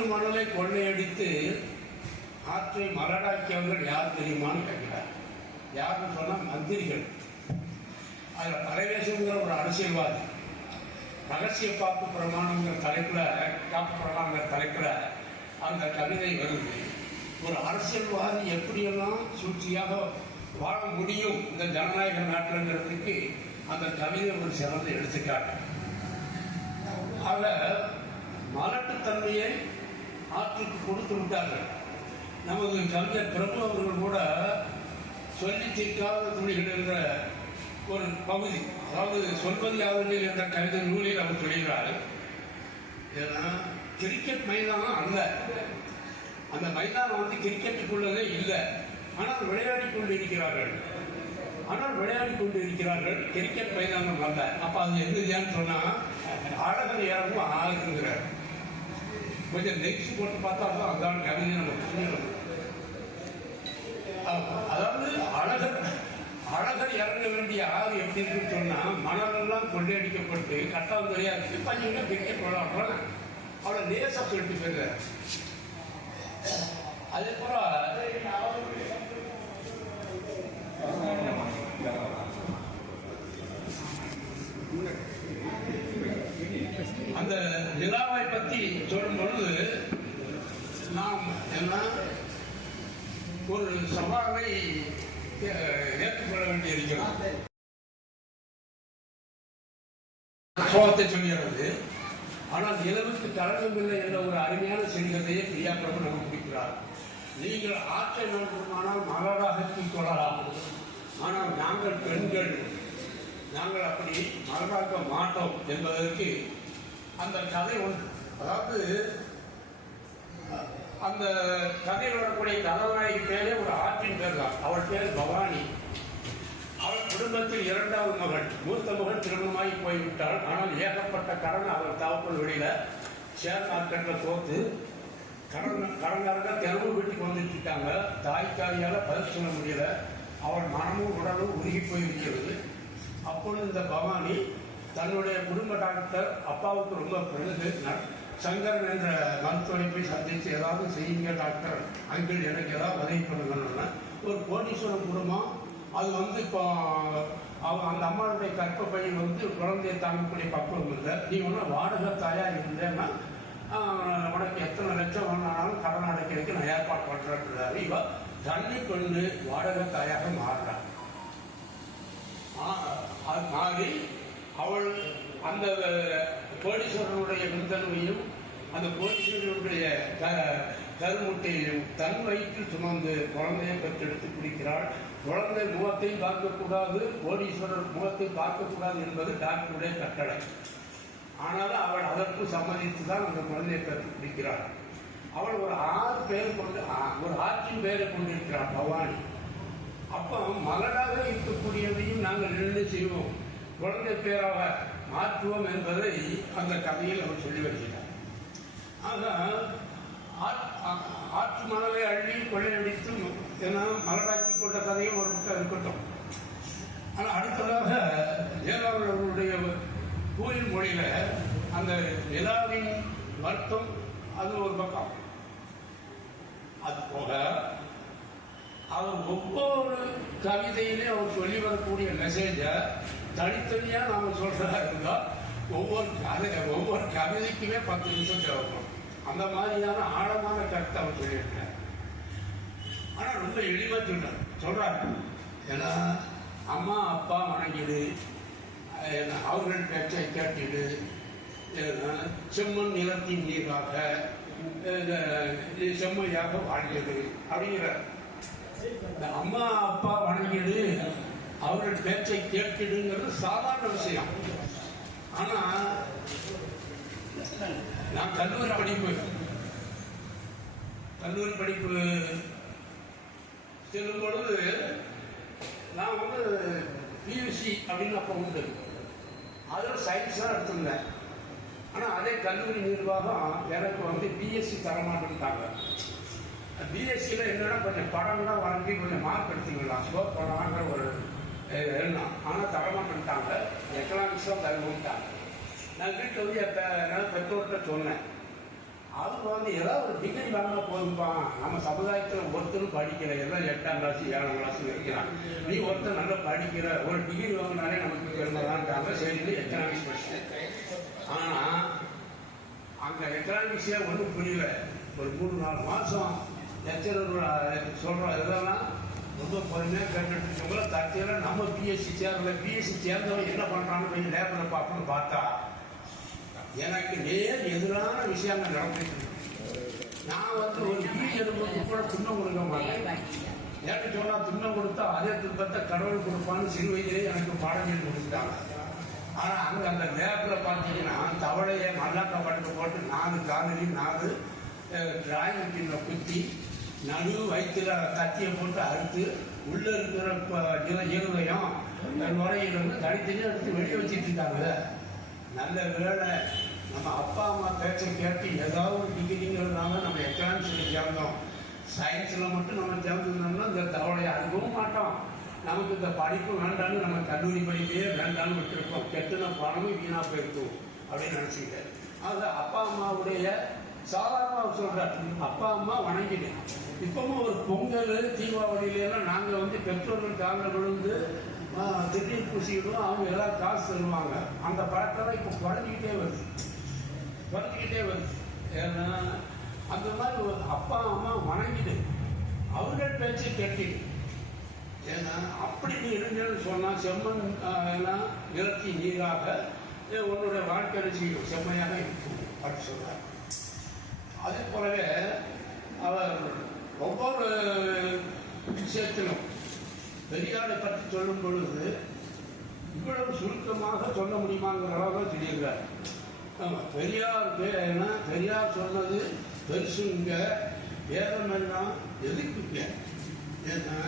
ஆற்று மணலை கொள்ளையடித்து ஆற்றை மலடாக்கியவர்கள் யார் தெரியுமான்னு கேட்கிறார். யாருன்னு சொன்னால் மந்திரிகள். அதில் பரவேசங்கிற ஒரு அரசியல்வாதி ரகசிய காப்பு பிரமாணங்கிற தலைப்பில் அந்த கவிதை வருது. ஒரு அரசியல்வாதி எப்படியெல்லாம் சூழ்ச்சியாக வாழ முடியும் இந்த ஜனநாயக நாட்டுங்கிறதுக்கு அந்த கவிதை ஒரு சிறந்த எடுத்துக்காட்டு. ஆக மலட்டுத்தன்மையை ஆற்றுக்கு கொடுத்து விட்டார்கள். நமது கவிஞர் பிரபு அவர்கள் கூட சொல்லி தீர்க்காத துணிகள் என்ற ஒரு பகுதி, அதாவது சொல்வது யாவரில் என்ற கவிதை நூலில் அவர் சொல்கிறார். ஏன்னா கிரிக்கெட் மைதானம் அல்ல, அந்த மைதானம் வந்து கிரிக்கெட்டுக்குள்ளதே இல்லை. ஆனால் விளையாடி கொண்டு இருக்கிறார்கள். கிரிக்கெட் மைதானம் அல்ல. அப்போ அது என்னதுன்னு சொன்னால் அழகர் இறங்கும் ஆகுங்கிறார். கொஞ்சம் நெக்ஸ்ட் போட்டு பார்த்தா தான் அதான் கவிதை நம்ம புரிஞ்சுக்கணும். அதாவது அழகர் இறங்க வேண்டிய ஆறு எப்படி இருக்குன்னு சொன்னால் மணலெல்லாம் கொள்ளையடிக்கப்பட்டு கட்டாந்தரையா இருக்கு. பார்த்தீங்கன்னா கிரிக்கெட் விளையாடுறோம் அவளை லேசாக சொல்லிட்டு போயிருக்காரு. அதே போல அந்த நிலாவை பற்றி சொல்லும் பொழுது நாம் என்ன ஒரு சவாலை ஏற்றுக்கொள்ள வேண்டியிருக்கிறோம். சோகத்தை சொல்கிறது. ஆனால் நிலவுக்கு களங்கமில்லை என்ற ஒரு அருமையான செய்திகளையே பிரியா பிரபு நமக்கு கொடுக்கிறார். நீங்கள் ஆற்றை நோக்குமானால் மலராக கொள்ளலாம், ஆனால் நாங்கள் பெண்கள் நாங்கள் அப்படி மலராக்க மாட்டோம் என்பதற்கு அந்த கதை ஒன்று. அதாவது அந்த கதையில் வரக்கூடிய கதாநாயகி பேரே ஒரு ஆற்றின் பேர் தான். அவள் பேர் பவானி. அவள் குடும்பத்தில் இரண்டாவது மகள். மூத்த மகள் திருமணமாகி போய்விட்டாள். ஆனால் ஏகப்பட்ட கடன் அவள் தவப்பல் வெளியில ஷேர் மார்க்கெட்டில் தோத்து கடன்காரங்க தெருவு வீட்டுக்கு வந்துட்டு இருக்காங்க. தாய்க்காரியால் பதில் சொல்ல முடியல. அவள் மனமும் உடலும் உருகி போயிருக்கிறது. அப்பொழுது இந்த பவானி தன்னுடைய குடும்ப டாக்டர் அப்பாவுக்கு ரொம்ப பிறகு சங்கரன் என்ற மருத்துவரை போய் சந்தித்து ஏதாவது செய்யுங்க டாக்டர், அங்கிள் எனக்கு ஏதாவது உதவி பண்ணுங்கன்னா ஒரு கோடீஸ்வரன் குடும்பம். அது வந்து இப்போ அந்த அம்மாவுடைய கற்பப்பை வந்து குழந்தையை தாங்கக்கூடிய பக்குவம் இல்லை. நீ ஒன்றும் வாடகை தாயாக இருந்தேன்னா உனக்கு எத்தனை லட்சம் வேணாலும் கடன் அடைக்கிறதுக்கு நான் ஏற்பாடு பண்ணுறாரு. இவ தண்ணி கொண்டு வாடகை தாயாக மாறுறாள். அது மாறி அவள் அந்த கோடீஸ்வரனுடைய விந்தனுவையும் அந்த கோடீஸ்வரனுடைய கருமுட்டையையும் தன் வயிற்றில் சுமந்து குழந்தையை பெற்றெடுத்து குடிக்கிறாள். குழந்தை முகத்தையும் பார்க்கக்கூடாது, கோடீஸ்வரர் முகத்தையும் பார்க்கக்கூடாது என்பது டாக்டருடைய கட்டளை. ஆனாலும் அவள் அதற்கு சம்மதித்து தான் அந்த குழந்தையை பெற்று குடிக்கிறாள். அவள் ஒரு 6 பேர் கொண்டு ஒரு ஆற்றின் பெயரை கொண்டிருக்கிறாள் பவானி. அப்போ மலடாக இருக்கக்கூடியதையும் நாங்கள் நின்று செய்வோம், குழந்தை பேராக மாற்றுவோம் என்பதை அந்த கதையில் அவர் சொல்லி வருகிறார். ஆக ஆற்று மணலை அள்ளி கொள்ளையடித்து ஏன்னா மலடாக்கி கொண்ட கதையும் ஒரு பக்கம் இருக்கட்டும். ஆனால் அடுத்ததாக ஜெயலலிதாவுடைய கோயில் மொழியில அந்த நிலாவின் வருத்தம் அது ஒரு பக்கம். அது போக அவர் ஒவ்வொரு கவிதையிலையும் அவர் சொல்லி வரக்கூடிய மெசேஜை தனித்தனியாக நாம் சொல்றதா இருந்தால் ஒவ்வொரு கவிதைக்குமே 10 நிமிஷம் தேவைப்படும். அந்த மாதிரியான ஆழமான கருத்தை அவர் சொல்லியிருக்கார். ஆனால் ரொம்ப எளிமையாக சொல்றாரு. ஏன்னா அம்மா அப்பா வணங்கிடு, அவர்கள் பேச்சை கேட்டிடு, செம்மண் நிலத்தின் நீராக செம்மையாக வாழ்கிறது அப்படிங்கிறார். இந்த அம்மா அப்பா வணங்கிடு, அவர்கள் பேச்சை கேட்கிடுங்கிறது சாதாரண விஷயம். ஆனா நான் கல்லூரி படிப்பு செல்லும் பொழுது நான் வந்து பியூசி அப்படின்னு அப்போ உண்டு. அதில் சயின்ஸாக எடுத்திருந்தேன். ஆனால் அதே கல்லூரி நிர்வாகம் எனக்கு வந்து பிஎஸ்சி தரமாட்டேன்ட்டாங்க. பிஎஸ்சியில் என்னென்னா கொஞ்சம் படம்லாம் வாங்கி கொஞ்சம் மார்க் எடுத்துக்கலாம், ஸ்கோர் பண்ணலாங்கிற ஒரு எண்ணம். ஆனால் தரமாட்டேன்ட்டாங்க. எக்கனாமிக்ஸ் தான் தருவோம்ட்டாங்க. நான் வீட்டில் வந்து என் பெற்றோர்கிட்ட சொன்னேன், அவங்க வந்து ஏதாவது ஒரு டிகிரி வாங்கினா போதும்பா, நம்ம சமுதாயத்தில் ஒருத்தரும் படிக்கிற எல்லாம் 8ஆம் கிளாஸ் 7ஆம் கிளாஸ் இருக்கிறான், நீ ஒருத்தர் நல்லா படிக்கிற ஒரு டிகிரி வாங்கினாலே நமக்கு பெருமைதான்ட்டாங்க. சரி எக்கனாமிக்ஸ் படிச்சேன். ஆனால் அந்த எக்கனாமிக்ஸே ஒன்றும் புரியல. ஒரு 3-4 மாதம் லெக்சரர் சொல்கிறோம் இதெல்லாம் ரொம்ப பொறுமையாக கேட்டுட்டு இருக்கவங்கள தற்செயலாக நம்ம பிஎஸ்சி சேர்ந்தவங்க என்ன பண்ணுறான்னு போய் லேபில் பார்க்கணும்னு பார்த்தா எனக்கு நேர் எதிரான விஷயங்கள் நடந்துட்டு. நான் வந்து ஒரு எடுப்பது கூட துன்பம் கொடுக்க மாட்டேன். எனக்கு சொன்னால் துன்பம் கொடுத்தா அதே துன்பத்தை கடவுள் கொடுப்பான்னு சிறு வயதிலே எனக்கு பாடங்கள் கொடுத்துட்டாங்க. ஆனால் அங்கே அந்த லேபில் பார்த்தீங்கன்னா தவளையை மல்லாக்க பட்டு போட்டு 4 காலையும் 4 டிராயிங் பின்ன குத்தி நடு வயிற்றுல கத்தியை போட்டு அறுத்து உள்ளே இருக்கிற இருதயம் நுரையிலிருந்து தனித்தனியாக எடுத்து வெளியே வச்சுட்டு இருக்காங்க. நல்ல வேலை நம்ம அப்பா அம்மா பேச்சை கேட்டு ஏதாவது ஒரு டிகிரிங்கிறதுனால நம்ம எக்கனாமிக்ஸில் சேர்ந்தோம். சயின்ஸில் மட்டும் நம்ம சேர்ந்துருந்தோம்னா இந்த தவளையை அனுப்பவும் மாட்டோம். நமக்கு இந்த படிப்பு வேண்டான்னு நம்ம கல்லூரி படிப்பே வேண்டான்னு விட்டுருக்கோம். கெட்டுன பணமும் வீணாக போயிருக்கும் அப்படின்னு நினச்சிக்கிட்டேன். அது அப்பா அம்மாவுடைய சாதாரணமாக சொல்கிறார், அப்பா அம்மா வணங்கினேன். இப்பவும் ஒரு பொங்கல் தீபாவளியிலாம் நாங்கள் வந்து பெற்றோர்கள் காலில் விழுந்து திடீர் பூசிக்கிடுவோம். அவங்க எல்லாம் காசு தருவாங்க. அந்த பழக்கம் இப்போ குறைஞ்சிக்கிட்டே வருது. ஏன்னா அந்த மாதிரி ஒரு அப்பா அம்மா வணங்கிடு அவர்கள் பேச்சு கேட்டு. ஏன்னா அப்படி நீ இருந்தேன்னு சொன்னால் செம்மண் எல்லாம் நிலத்தி நீராக உன்னுடைய வாழ்க்கை செம்மையாக இருக்கும் அப்படி சொல்றார். அதே போலவே அவர் ஒவ்வொரு விஷயத்திலும் பெரியாரை பற்றி சொல்லும் பொழுது இவ்வளவு சுருக்கமாக சொல்ல முடியுமாங்கிற அளவுக்கு சொல்லியிருக்கார். ஆமாம், பெரியார் ஏன்னா பெரியார் சொன்னது பெருசுங்க, வேதம் எல்லாம் எதுக்குங்க? ஏன்னா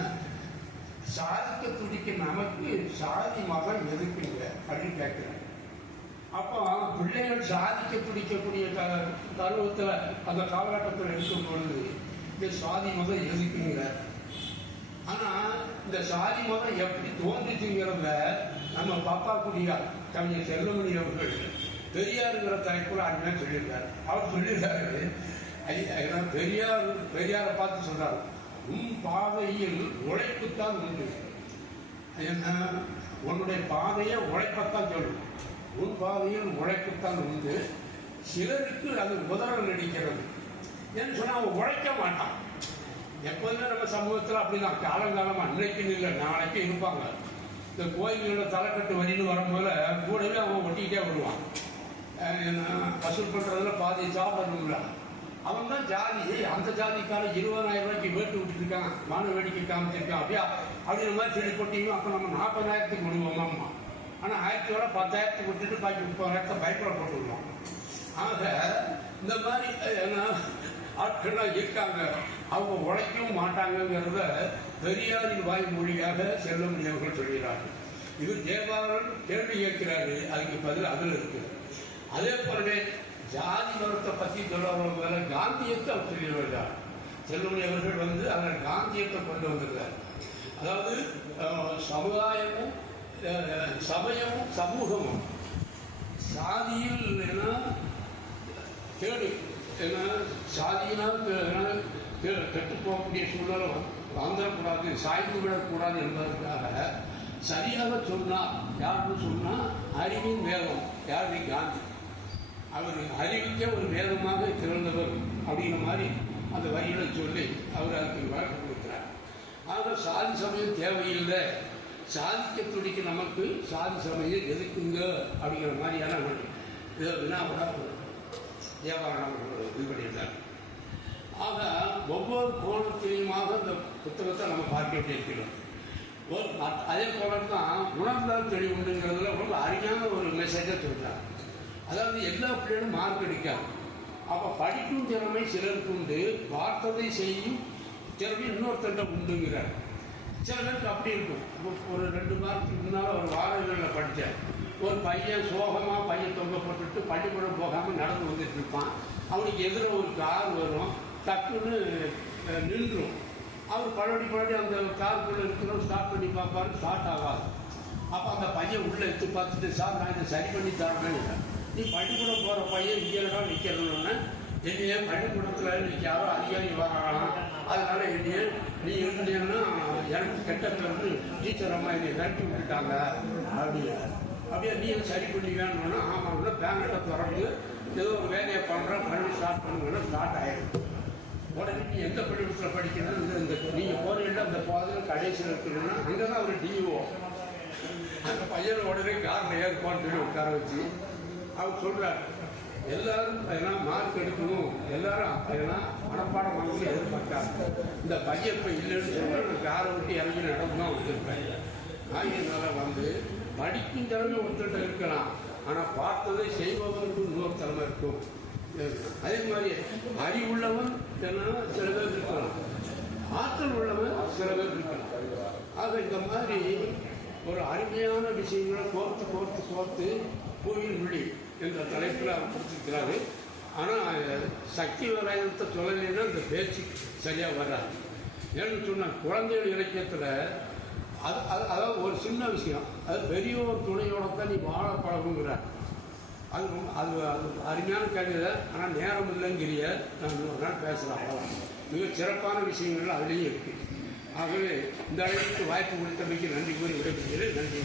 சாதிக்க துடிக்க நமக்கு சாதி மதம் எதுக்குங்க அப்படின்னு கேட்கிறேன். அப்போ பிள்ளைகள் சாதிக்க துடிக்கக்கூடிய பருவத்தில் அந்த காலகட்டத்தில் இருக்கும் பொழுது இந்த சாதி மதம் எதுக்குங்க? ஆனால் இந்த சாதி மதம் எப்படி தோன்றுச்சுங்கிறத நம்ம பாப்பா குடியார் கவிஞர் செல்வமணி அவர்கள் பெரியாருங்கிற தலைப்புல அருமையாக சொல்லியிருக்காரு. அவர் சொல்லியிருக்காரு, பெரியாரை பார்த்து சொல்றாரு, உன் பாதையில் உழைப்புத்தான் உண்டு. என்ன உன்னுடைய பாதையை உழைப்பத்தான் சொல்லும். உன் பாதையில் உழைப்புத்தான் உண்டு. சிலருக்கு அது உதறல் அடிக்கிறது. ஏன்னு சொன்னா அவன் உழைக்க மாட்டான். எப்போதுமே நம்ம சமூகத்தில் அப்படிதான் காலங்காலமா இன்னைக்குன்னு இல்லை நாளைக்கு இருப்பாங்க. இந்த கோயில்களோட தலைக்கட்டு வரின்னு வரும்போது கூடவே அவன் ஒட்டிக்கிட்டே வருவான். வசூல் பண்றதுல பாதி சாப்பிடணும்ல. அவன் தான் ஜாதி, அந்த ஜாதிக்கார 20,000 ரூபாய்க்கு வேட்டு விட்டுருக்கான், மான வேடிக்கை காமிச்சிருக்கான் அப்படியா அப்படின்ற மாதிரி சொல்லி போட்டீங்கன்னா அப்போ நம்ம 40,000க்கு விடுவோமாம்மா. ஆனால் 1000 ரூபா 10,000க்கு விட்டுட்டு பாக்கி 30,000 பைப்பில் போட்டு விடுவோம். ஆக இந்த மாதிரி ஆட்கள்லாம் இருக்காங்க. அவங்க உழைக்கவும் மாட்டாங்கிறத பெரியாரின் வாய்மொழியாக செல்வமணி அவர்கள் சொல்கிறார்கள். இது தேவாரன் கேள்வி கேட்கிறாரு, அதுக்கு பதில் அதில் இருக்கு. அதே போலவே ஜாதி மதத்தை பற்றி சொல்லுவாங்க, காந்தியத்தை அவர் சொல்லி வருகிறார். செல்வமணி அவர்கள் வந்து அதில் காந்தியத்தை கொண்டு வந்திருக்கார். அதாவது சமுதாயமும் சமயமும் சமூகமும் சாதியில் கேடு சாதியினால் கெட்டு போகக்கூடிய சூழலை வந்துடக்கூடாது, சாய்ந்து விடக்கூடாது என்பதற்காக சரியாக சொன்னார். யாருன்னு சொன்னால் அறிவின் வேதம் யாரு? காந்தி. அவர் அறிவிக்க ஒரு வேதமாக திறந்தவர் அப்படிங்கிற மாதிரி அந்த வரிகளை சொல்லி அவர் அதுக்கு வழக்கு கொடுக்கிறார். ஆக சாதி சமயம் தேவையில்லை, சாதிக்க துடிக்க நமக்கு சாதி சமயம் எதுக்குங்க அப்படிங்கிற மாதிரியான இதை வினாவிட தேவாரம் இது பண்ணியிருந்தார். ஆக ஒவ்வொரு கோணத்திலுமாக இந்த புத்தகத்தை நம்ம பார்க்க வேண்டியிருக்கிறோம். அதே போல தான் உணர்ந்தால் தெளிவுண்டுங்கிறதுல ரொம்ப அருமையான ஒரு மெசேஜை சொல்கிறார். அதாவது எல்லா பிள்ளைகளும் மார்க் எடுக்காது. அப்போ படிக்கும் திறமை சிலருக்கு உண்டு, பார்த்ததை செய்யும் திறமை இன்னொருத்தண்ட உண்டுங்கிறார். சில பேருக்கு அப்படி இருக்கும். ஒரு 2 மாதத்துக்கு முன்னால் ஒரு வாரங்களில் படித்தேன். ஒரு பையன் சோகமாக பையன் தொங்க போட்டுட்டு பள்ளிக்கூடம் போகாமல் நடந்து வந்துட்டு இருப்பான். அவனுக்கு எதிர ஒரு கார் வரும், டக்குன்னு நின்றுடும். அவர் பழடி அந்த காருக்குள்ளே இருக்கிறோம் ஸ்டார்ட் பண்ணி பார்ப்பாரு, ஸ்டார்ட் ஆகாது. அப்போ அந்த பையன் உள்ளே எடுத்து பார்த்துட்டு, சார் நான் இதை சரி பண்ணி தரேன்னு, நீ பள்ளிக்கூடம் போகிற பையன் இங்கே நிற்கிறோன்னு என்னையே பள்ளிக்கூடத்தில் இன்னைக்கு யாரோ அதிகாரி வரான், அதனால என்னையே நீ இருந்தீங்கன்னா எனக்கு கெட்ட பேருந்து டீச்சர் அம்மா என்னை நிறுத்தி விட்டுட்டாங்க அப்படியே நீ சரி பண்ணி வேணும்னா ஆமாம்னா பேங்கிட்ட திறந்து ஏதோ ஒரு வேலையை பண்ணுறோம் பள்ளி ஸ்டார்ட் பண்ணுங்கன்னா ஸ்டார்ட் ஆகிடும். உடனே நீ எந்த பள்ளிக்கூடத்தில் படிக்கணும், இந்த நீங்கள் போறீங்கன்னா அந்த பாதையில் கடைசியில் இருக்கணும்னா அங்கே தான் ஒரு டிஓ அந்த பையனை உடனே காரில் ஏற்பாடு சொல்லி உட்கார வச்சு அவர் சொல்கிறார், எல்லாரும் ஏன்னா மார்க் எடுக்கணும், எல்லாரும் ஏன்னா மனப்பாடம் பண்ணி எதிர்பார்க்காங்க. இந்த பையன் இப்போ இல்லைன்னு சொன்னால் நான் காரை விட்டு இறங்கி நடந்து தான் வந்திருப்பேன். ஆகியனால வந்து படிக்கும் திறமை ஒருத்தர்கிட்ட இருக்கலாம், ஆனால் பார்த்ததை செய்பவருக்கு இன்னொரு திறமை இருக்கும். அதே மாதிரி அறிவுள்ளவன் என்னன்னா சில பேர் இருக்கலாம், ஆற்றல் உள்ளவன் சில பேர் இருக்கலாம். ஆக இந்த மாதிரி ஒரு அருமையான விஷயங்களை கோர்த்து கோர்த்து கோர்த்து கோயில் மொழி என்ற தலைப்பில் அவர் கொடுத்துருக்கிறாரு. ஆனால் சக்தி வராயத்தை சொல்லலைன்னா இந்த பேச்சு சரியாக வராது. ஏன்னு சொன்னால் குழந்தைகள் இலக்கியத்தில் அதாவது ஒரு சின்ன விஷயம், அது பெரிய ஒரு துணையோட தான் நீ வாழ பழகுங்கிறார். அது அது அது அருமையான கவிதை. ஆனால் நேரம் இல்லைங்கிறிய நான் ஒரு நாள் பேசுகிறேன். அவ்வளோ மிக சிறப்பான விஷயங்கள் அதுலேயும் இருக்குது. ஆகவே இந்த அளவுக்கு வாய்ப்பு கொடுத்தமைக்கு நன்றி கூறி விடைபெறுகிறேன். நன்றி.